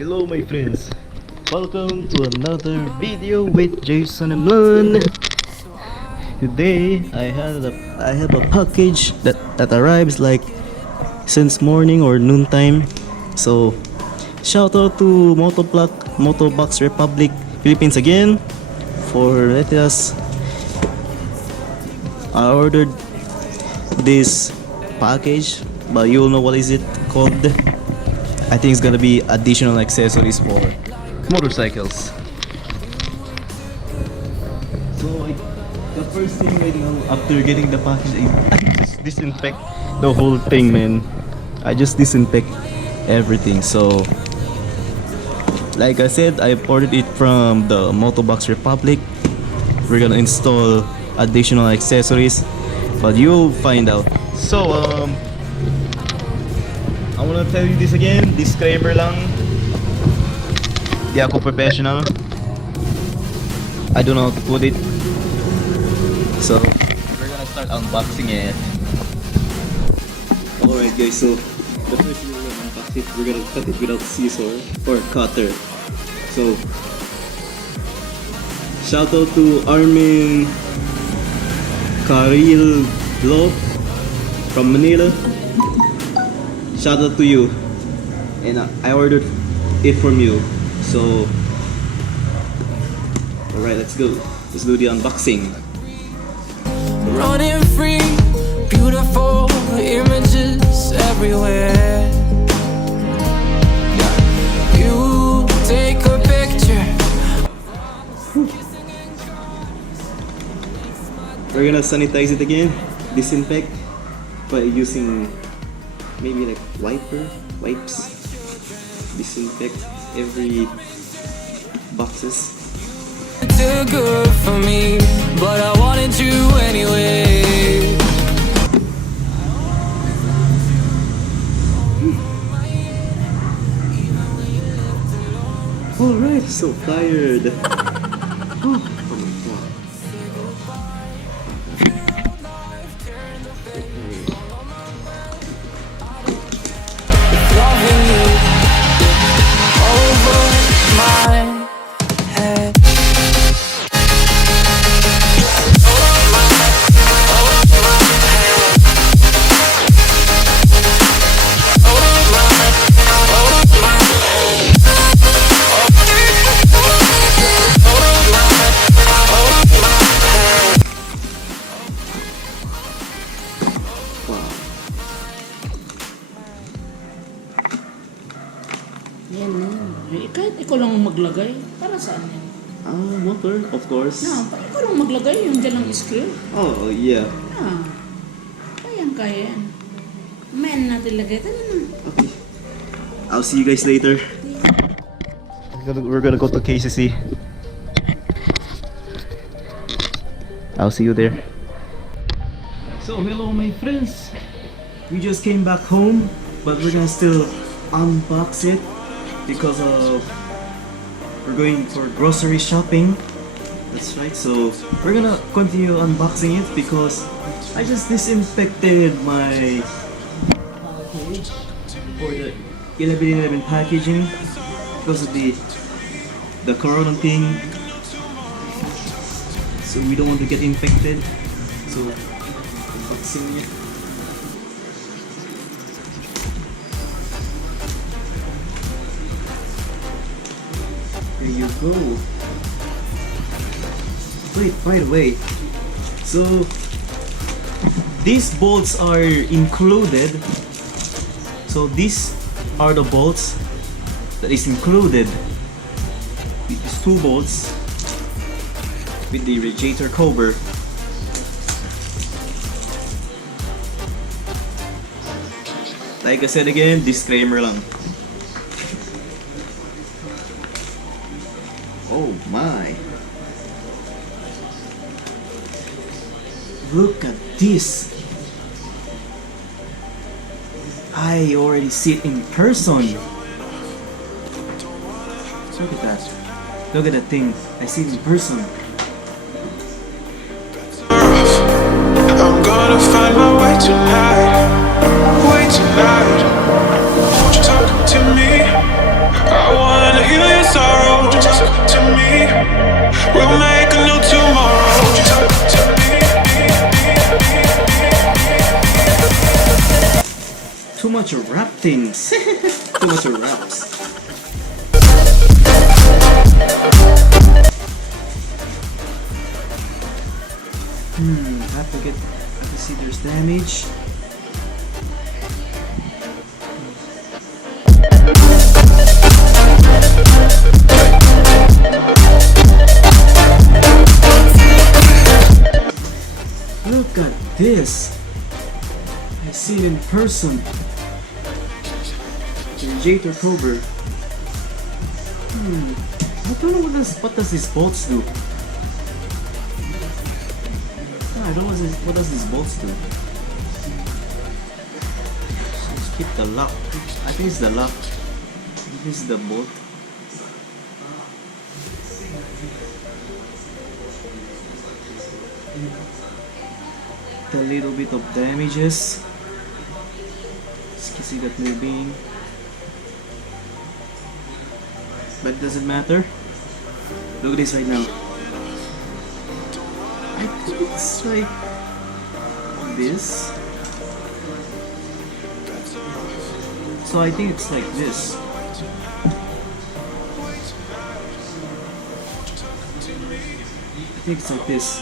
Hello my friends, welcome to another video with Jason and Lun. Today I have a package that arrives like since morning or noontime. So shout out to Motobox Republic Philippines again for letting us. I ordered this package, but you'll know what is it called. I think it's gonna be additional accessories for motorcycles. So the first thing after getting the package, I just disinfect the whole thing, man. I just disinfect everything. So like I said, I ordered it from the Motobox Republic. We're gonna install additional accessories, but you'll find out. So I wanna tell you this again, disclaimer lang. Di ako professional. I don't know how to put it. So we're gonna start unboxing it. Alright guys, so the first thing we're gonna unbox it, we're gonna cut it without scissor or cutter. So shout out to Armin Karil Love from Manila. Shout out to you, and I ordered it from you. So alright, let's go. Let's do the unboxing. Running free, beautiful images everywhere. You take a picture. We're gonna sanitize it again, disinfect by using maybe like wipes. Disinfect every boxes. Too good for me, but I wanted you anyway. Alright, so tired. Oh my god. Loving you over my head. Yan na. Kahit ikaw lang maglagay, para saan yan? Motor, of course. Ikaw lang maglagay, yung dyan ang screw. Oh, yeah. Kaya yan. Men natin lagay. Tala na. Okay. I'll see you guys later. We're gonna go to KCC. I'll see you there. So, hello my friends. We just came back home, but we're gonna still unbox it because we're going for grocery shopping. That's right. So we're gonna continue unboxing it because I just disinfected my for the 1111 packaging because of the corona thing. So we don't want to get infected. So unboxing it. There you go. Wait, by the way, so these bolts are included. So these are the bolts that is included. These two bolts with the radiator cover. Like I said again, disclaimer lang. Oh my. Look at this. I already see it in person. Look at that. Look at that thing. I see it in person. I'm gonna find my way tonight. Way tonight. Won't you talk to me? I want much of rap things. Too much of raps. Have to see there's damage. Look at this. I see it in person. Radiator cover. I don't know what does these bolts do. I don't know what does these bolts do. Just keep the lock. I think it's the lock. This is the bolt. A little bit of damages. Just can see that moving. But it doesn't matter. Look at this right now. I think it's like this. So I think it's like this. I think it's like this.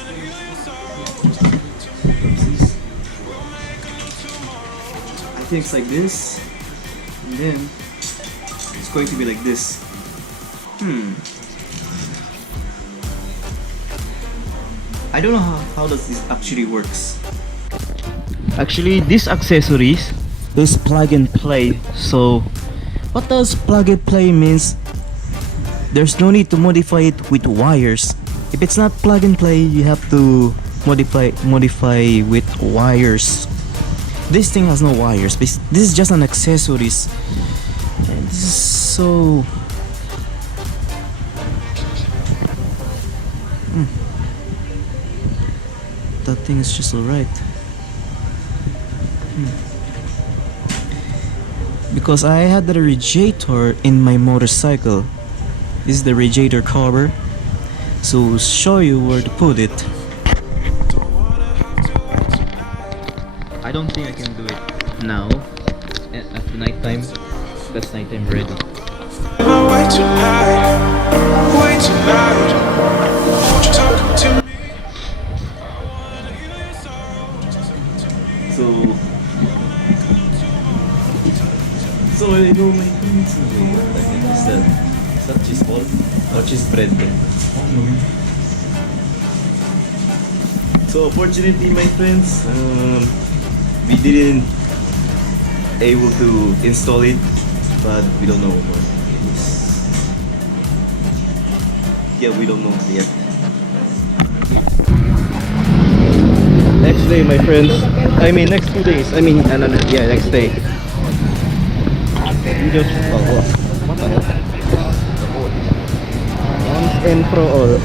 Oopsies. I think it's like this. And then it's going to be like this. I don't know how does this actually works. Actually, this accessories is plug and play. So what does plug and play means? There's no need to modify it with wires. If it's not plug and play, you have to modify with wires. This thing has no wires. This is just an accessories. And this is so that thing is just alright. Because I had the radiator in my motorcycle. This is the radiator cover. So show you where to put it. I don't think I can do it now. At night time. That's nighttime ready. Wait tonight, wait tonight. Won't you talk to me? So you know my friends, is that cheese ball or cheese bread? So fortunately, my friends, we didn't able to install it, but we don't know what it is. Yeah, we don't know yet. Next day, my friends. I mean, next 2 days. I mean, yeah, next day. We just what the hell? Once and for all.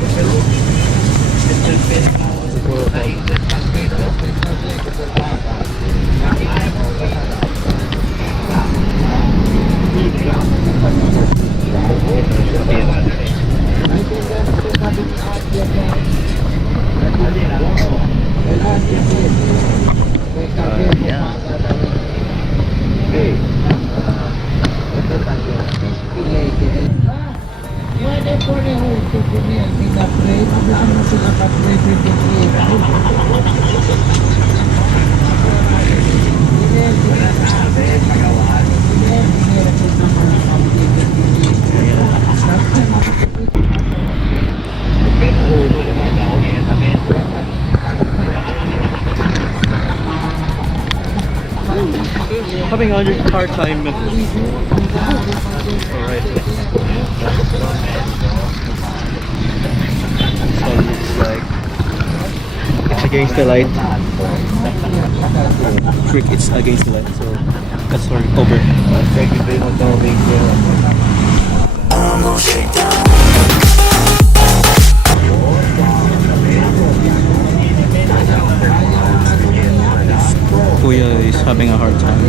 Having a hard time. Alright. So it looks like it's against the light. Trick, it's against the light, so that's our cover. Kuya is having a hard time.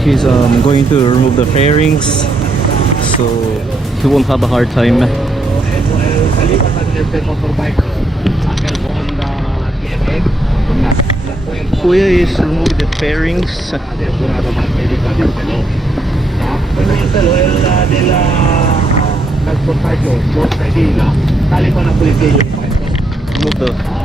He's going to remove the fairings, so he won't have a hard time. Kuya is remove the fairings. Remove the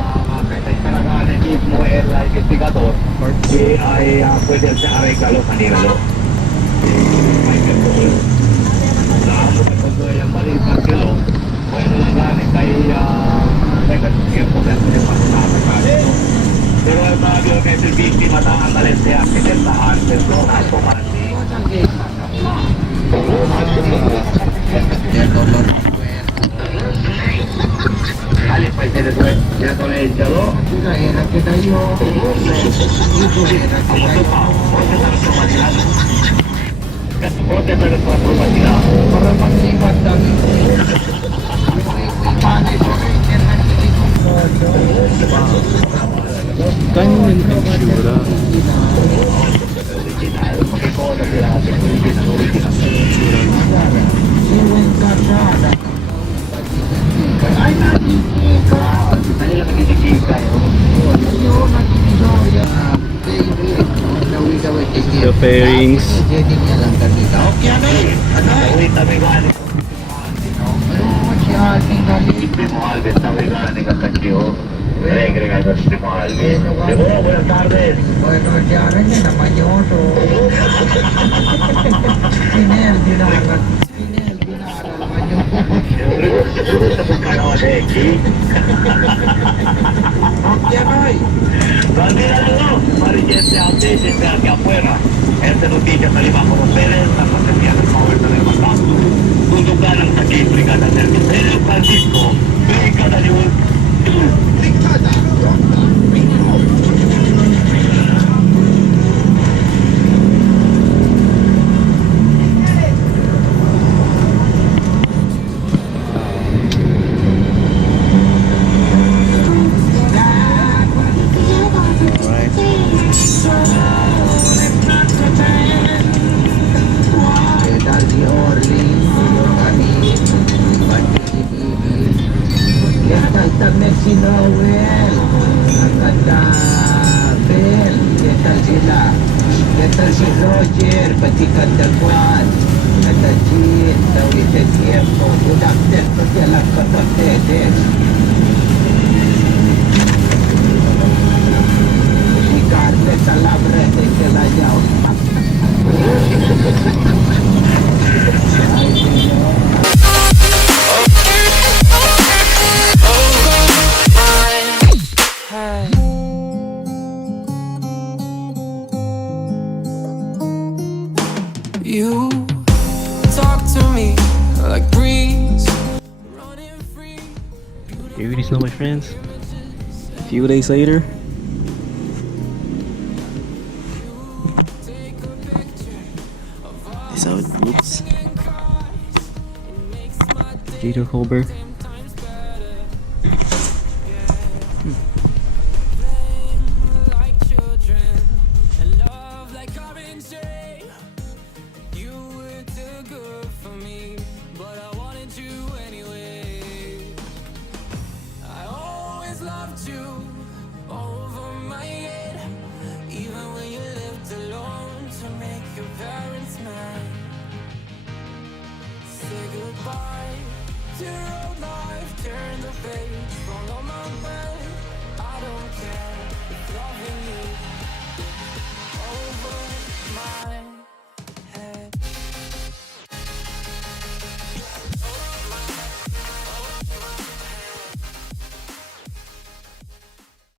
ganyan ang itsura. The fairings. You talk to me like breeze, running free. Here it is now, my friends. A few days later. This is how it looks. Radiator cover. Like children and love like orange. You were too good for me, but I wanted you anyway. I always loved you over my head, even when you lived alone to make your parents mad. Say goodbye to your old life, turn the page, follow my bed. I don't care if love